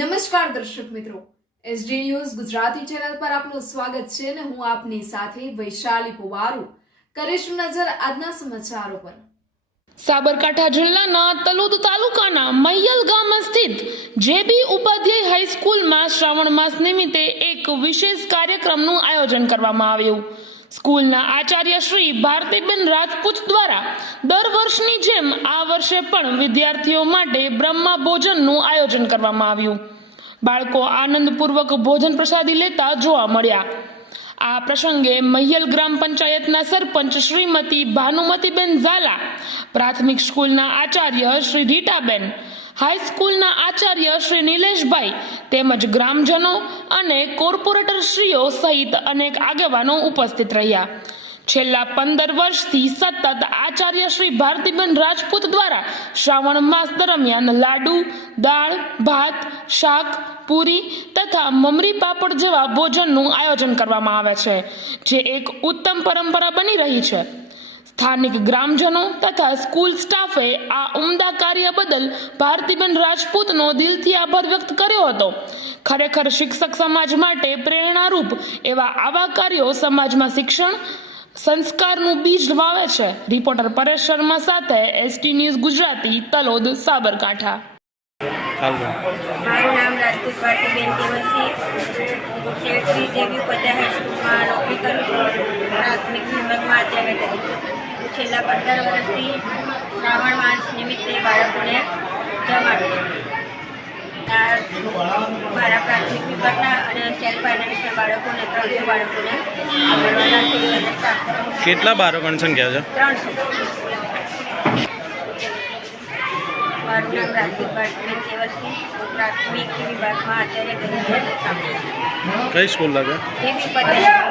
નમસ્કાર દર્શક મિત્રો, એસડી ન્યૂઝ ગુજરાતી ચેનલ પર આપનું સ્વાગત છે અને હું આપની સાથે વૈશાલી પુવારુ કરીશું નજર આજના સમાચારો પર। સાબરકાંઠા જિલ્લાના તલોદ તાલુકાના મહિયલ ગામ સ્થિત જેબી ઉપાધ્યાય હાઈસ્કૂલમાં શ્રાવણ માસ નિમિત્તે એક વિશેષ કાર્યક્રમનું આયોજન કરવામાં આવ્યું। સ્કૂલના આચાર્ય શ્રી ભારતીબેન રાજપૂત દ્વારા દર વર્ષની જેમ આ વર્ષે પણ વિદ્યાર્થીઓ માટે બ્રહ્મા ભોજનનું આયોજન કરવામાં આવ્યું। બાળકો આનંદપૂર્વક ભોજન પ્રસાદી લેતા જોવા મળ્યા। આ પ્રસંગે મહિયલ ગ્રામ પંચાયતના સરપંચ શ્રીમતી ભાનુમતીબેન ઝાલા, પ્રાથમિક સ્કૂલના આચાર્ય શ્રી રીટાબેન, હાઈસ્કૂલના આચાર્ય શ્રી નિલેશભાઈ તેમજ ગ્રામજનો અને કોર્પોરેટરશ્રીઓ સહિત અનેક આગેવાનો ઉપસ્થિત રહ્યા। છેલ્લા 15 વર્ષથી સતત આચાર્ય શ્રી ભારતીબેન રાજપૂત દ્વારા શ્રાવણ માસ દરમિયાન લાડુ, દાળ, ભાત, શાક, પૂરી તથા મમરી પાપડ જેવા ભોજનનું આયોજન કરવામાં આવે છે, જે એક ઉત્તમ પરંપરા બની રહી છે। સ્થાનિક ગ્રામજનો તથા સ્કૂલ સ્ટાફે આ ઉમદા કાર્ય બદલ ભારતીબેન રાજપૂતનો દિલથી આભાર વ્યક્ત કર્યો હતો। ખરેખર શિક્ષક સમાજ માટે પ્રેરણારૂપ એવા આવા કાર્યો સમાજમાં શિક્ષણ સંસ્કારનું બીજ વાવે છે। રિપોર્ટર પરેશ શર્મા સાથે એસટી ન્યૂઝ ગુજરાતી, તલોદ, સાબરકાંઠા। મારું નામ રાજપૂત ભારતીબેન કેવલસિંહ, શ્રી જેબી ઉપાધ્યાય હાઈસ્કૂલમાં નોકરી કરું છું, પ્રાથમિક વિભાગમાં આચાર્ય તરીકે। છેલ્લા 15 વર્ષથી શ્રાવણ માસ નિમિત્તે બાળકોને જમાડું છું। મારા પ્રાથમિક વિભાગના અને સેલ્ફ ફાઇનાન્સના બાળકોને 300 બાળકોને કેટલા બાળકોની સંખ્યા છે? 300। મારું નામ રાજપૂત ભારતીબેન કેવલસિંહ, પ્રાથમિક વિભાગમાં આચાર્ય તરીકે કામ કરું છું। કઈ સ્કૂલ લાગે? જેબી ઉપાધ્યાય